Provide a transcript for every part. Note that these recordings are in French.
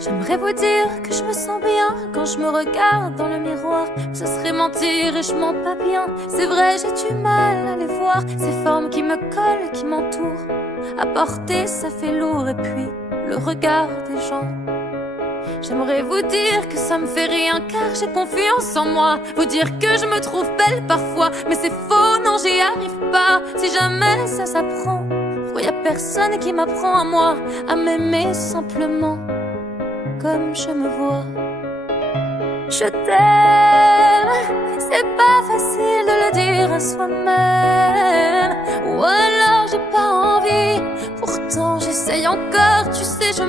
J'aimerais vous dire que je me sens bien quand je me regarde dans le miroir. Ce serait mentir et je mens pas bien. C'est vrai, j'ai du mal à les voir, ces formes qui me collent, qui m'entourent. À porter, ça fait lourd, et puis le regard des gens. J'aimerais vous dire que ça me fait rien car j'ai confiance en moi. Vous dire que je me trouve belle parfois, mais c'est faux, non j'y arrive pas. Si jamais ça s'apprend, pourquoi y a personne qui m'apprend à moi à m'aimer simplement comme je me vois. Je t'aime, c'est pas facile de le dire à soi-même. Ou alors j'ai pas envie, pourtant j'essaye encore. Tu sais, je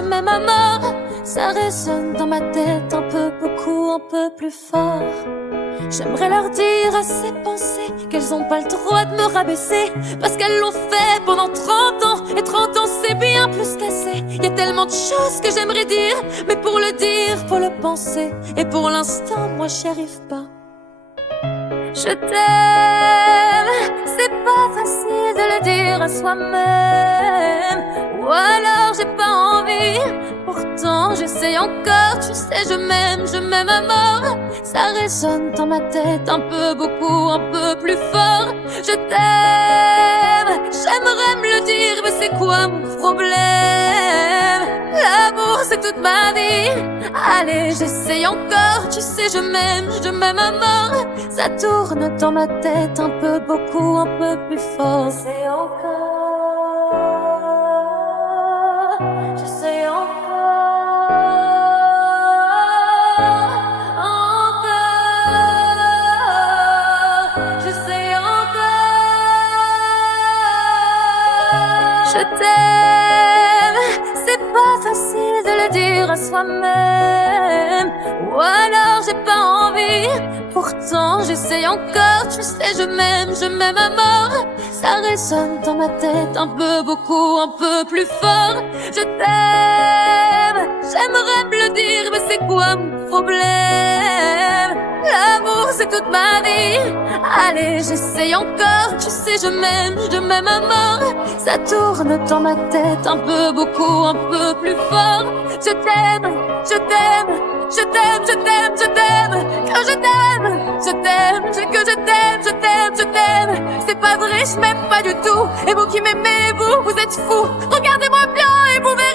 m'aime à mort. Ça résonne dans ma tête un peu, beaucoup, un peu plus fort. J'aimerais leur dire à ces pensées qu'elles ont pas le droit de me rabaisser, parce qu'elles l'ont fait pendant 30 ans, et 30 ans c'est bien plus qu'assez. Y a tellement de choses que j'aimerais dire, mais pour le dire, faut le penser, et pour l'instant moi j'y arrive pas. Je t'aime, c'est pas facile de le dire à soi-même. Ou alors j'ai pas envie, pourtant j'essaye encore. Tu sais, je m'aime à mort. Ça résonne dans ma tête un peu, beaucoup, un peu plus fort. Je t'aime, j'aimerais me le dire, mais c'est quoi mon problème? L'amour c'est toute ma vie. Allez, j'essaye encore. Tu sais, je m'aime à mort. Ça tourne dans ma tête un peu, beaucoup, un peu plus fort. C'est encore, j'essaye encore, j'essaye encore. Je t'aime, c'est pas facile de le dire à soi-même. Ou alors j'ai pas envie, pourtant j'essaye encore. Tu sais, je m'aime à mort. Ça résonne dans ma tête un peu, beaucoup, un peu plus fort. Je t'aime, j'aimerais me le dire, mais c'est quoi mon problème? L'amour c'est toute ma vie. Allez, j'essaye encore. Tu sais, je m'aime à mort. Ça tourne dans ma tête un peu, beaucoup, un peu plus fort. Je t'aime, je t'aime, je t'aime, je t'aime, je t'aime. Que je t'aime, je t'aime, que je t'aime, je t'aime, je t'aime. C'est pas vrai, je m'aime pas du tout. Et vous qui m'aimez, vous êtes fous. Regardez-moi bien et vous verrez.